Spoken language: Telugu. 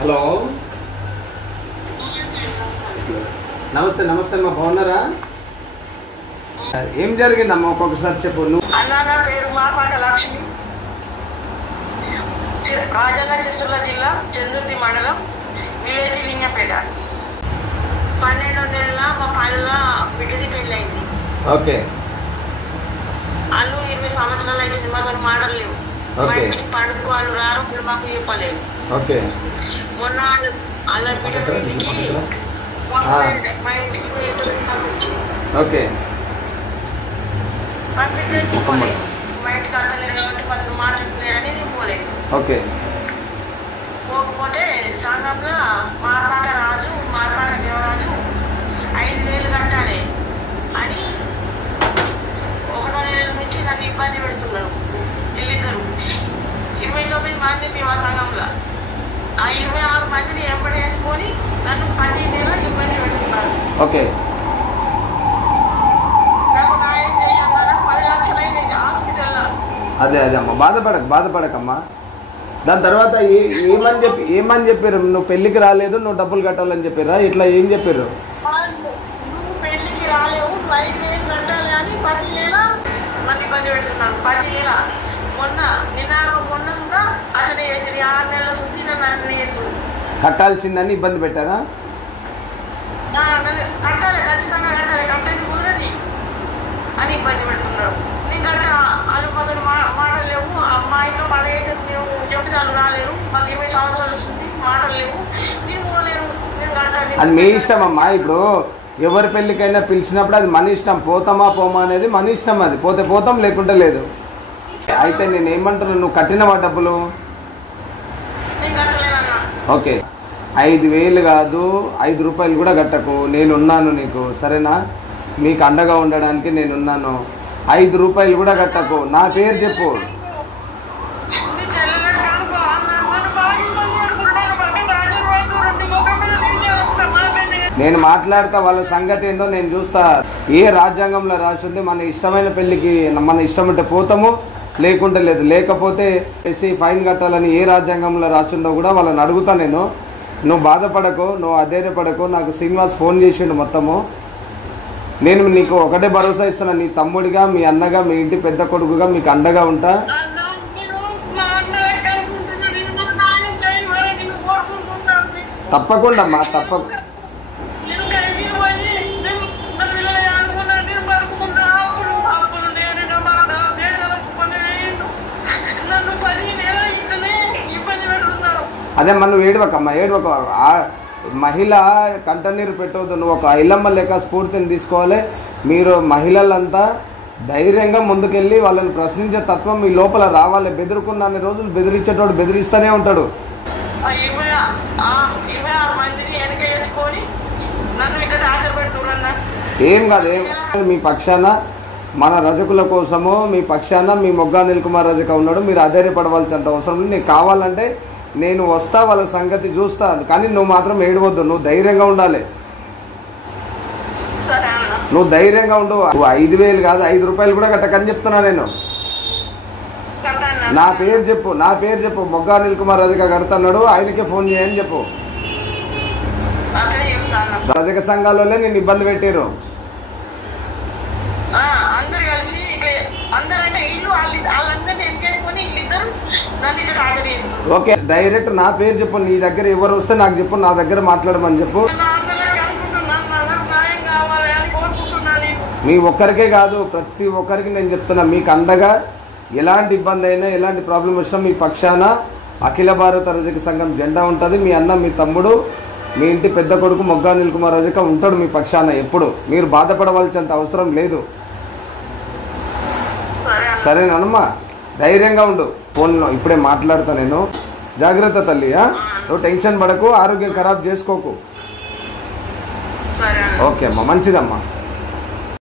హలో నమస్తే నమస్తే అమ్మా బాగున్నారా? ఏం జరిగిందమ్మా ఒక్కొక్కసారి చెప్పు. నువ్వు అన్న పేరు మాపాక లక్ష్మి, రాజన్న చిత్తూరు జిల్లా చందుర్తి మండలం విలేజ్ లింగంపేట. 12వ నెలల మా పాలన బిడ్డది పెళ్ళైంది. ఓకే. వాళ్ళు 20 సంవత్సరాలు అవుతుంది, మాతో మాటలు లేవు. పడుకో వాళ్ళు రారు, మాకు చెప్పలేదు. ఓకే. మొన్న వాళ్ళ బిడ్డ పెళ్లికి మా ఇంటికి పంపించింది. ఓకే. పంపిస్తే పోలేదు. మా ఇంటికి అత్తలేరు కాబట్టి మనకు మాట్లాడలేరని నేను పోలేదు. ఓకే. పోకపోతే సంఘంలో మార్పాక రాజు మార్పాక దేవరాజు 5,000 కట్టాలి అని 1వ నెల నుంచి నన్ను ఇబ్బంది పెడుతున్నారు. వీళ్ళిద్దరు 29 మంది మేము ఆ సంఘంలో. ఆ 26 మందిని ఎంబడి వేసుకొని నన్ను 10 నెలలు ఇబ్బంది పెడుతున్నారు. ఓకే. నాకు న్యాయం చేయాలన్నా 10 లక్షలు అయింది హాస్పిటల్లో. అదే అమ్మా, బాధపడకమ్మా. దాని తర్వాత ఏమని చెప్పారు? నువ్వు పెళ్లికి రాలేదు, నువ్వు డబ్బులు కట్టాలని చెప్పారా? ఇట్లా ఏం చెప్పారు? నువ్వు పెళ్లికి రాలేవు, 5,000 కట్టాలి అని 10 నెలల నన్ను ఇబ్బంది పెడుతున్నాను. 10 నెలల మొన్న సుధా అతనే చేసింది. 6 నెలల శుద్ధి నన్ను అన్ని కట్టాల్సిందని ఇబ్బంది పెట్టారా? కట్టాలి, ఖచ్చితంగా కట్టాలి, కట్టేది ఉన్నది అని ఇబ్బంది పెడుతున్నారు. నేను కట్ట అది కొందరు మాటలు లేవు. మా ఇంట్లో మన ఏజ్ మేము చెప్తాను రాలేరు, మాకు 20 సంవత్సరాలు వస్తుంది, మాటలు లేవు, నేను పోలేరు, నేను కట్టాలి. అది మీ ఇష్టం అమ్మా. ఇప్పుడు ఎవరి పెళ్ళికైనా పిలిచినప్పుడు అది మన ఇష్టం. పోతామా పోమా అనేది మన ఇష్టం. అది పోతే పోతాం, లేకుంటే లేదు. అయితే నేను ఏమంటున్నాను, నువ్వు కట్టినవా డబ్బులు? నేను కట్టలేదన్నా. ఓకే. 5,000 కాదు, 5 రూపాయలు కూడా కట్టకు. నేనున్నాను నీకు, సరేనా? మీకు అండగా ఉండడానికి నేనున్నాను. 5 రూపాయలు కూడా కట్టకు. నా పేరు చెప్పు. నేను మాట్లాడతా, వాళ్ళ సంగతి ఏందో నేను చూస్తా. ఏ రాజ్యాంగంలో రాసి ఉంది మన ఇష్టమైన పెళ్లికి మన ఇష్టం ఉంటే పోతాము, లేకుంటే లేదు. లేకపోతే ఫైన్ కట్టాలని ఏ రాజ్యాంగంలో రాసిందో కూడా వాళ్ళని అడుగుతా నేను. నువ్వు బాధపడకు, నువ్వు అధైర్యపడకు. నాకు శ్రీనివాస్ ఫోన్ చేసిండు మొత్తము. నేను నీకు ఒకటే భరోసా ఇస్తున్నా, నీ తమ్ముడిగా, మీ అన్నగా, మీ ఇంటి పెద్ద కొడుకుగా మీకు అండగా ఉంటా. తప్పకుండా అమ్మా, తప్పకుండా. అదే మనం ఏడవకమ్మా, ఏడవక. మహిళ కంటనీరు పెట్టవద్దు. నువ్వు ఒక ఐలమ్మ లెక్క స్ఫూర్తిని తీసుకోవాలి. మీరు మహిళలంతా ధైర్యంగా ముందుకెళ్ళి వాళ్ళని ప్రశ్నించే తత్వం మీ లోపల రావాలి. బెదిరుకున్న అన్ని రోజులు బెదిరించేటోడు బెదిరిస్తూనే ఉంటాడు. ఏం కాదు, మీ పక్షాన మన రజకుల కోసము మీ పక్షాన మీ మొగ్గా అనిల్ కుమార్ రజక ఉన్నాడు. మీరు అధైర్యపడవలసినంత అవసరం లేదు. నీకు కావాలంటే నేను వస్తా, వాళ్ళ సంగతి చూస్తా. కానీ నువ్వు మాత్రం ఏడవద్దు, నువ్వు ధైర్యంగా ఉండాలి. నువ్వు ధైర్యంగా ఉండు. 5,000 కాదు, 5 రూపాయలు కూడా కట్టకని చెప్తున్నా నేను. నా పేరు చెప్పు. మొగ్గా అనిల్ కుమార్ రజక కడుతున్నాడు, ఆయనకే ఫోన్ చేయని చెప్పు. రజక సంఘాలలో నేను ఇబ్బంది పెట్టారు. ఓకే, డైరెక్ట్ నా పేరు చెప్పు. నీ దగ్గర ఎవరు వస్తే నాకు చెప్పు, నా దగ్గర మాట్లాడమని చెప్పు. మీ ఒక్కరికే కాదు, ప్రతి ఒక్కరికి నేను చెప్తున్నా. మీకు అండగా ఎలాంటి ఇబ్బంది అయినా, ఎలాంటి ప్రాబ్లం వచ్చినా మీ పక్షాన అఖిల భారత రజక సంఘం జెండా ఉంటుంది. మీ అన్న, మీ తమ్ముడు, మీ ఇంటి పెద్ద కొడుకు మొగ్గా అనిల్ కుమార్ రజక ఉంటాడు మీ పక్షాన ఎప్పుడు. మీరు బాధపడవలసినంత అవసరం లేదు. సరేనమ్మా, ధైర్యంగా ఉండు. ఫోన్లో ఇప్పుడే మాట్లాడతా నేను. జాగ్రత్త తల్లి. నువ్వు టెన్షన్ పడకు, ఆరోగ్యం ఖరాబ్ చేసుకోకు. ఓకే అమ్మా, మంచిదమ్మా.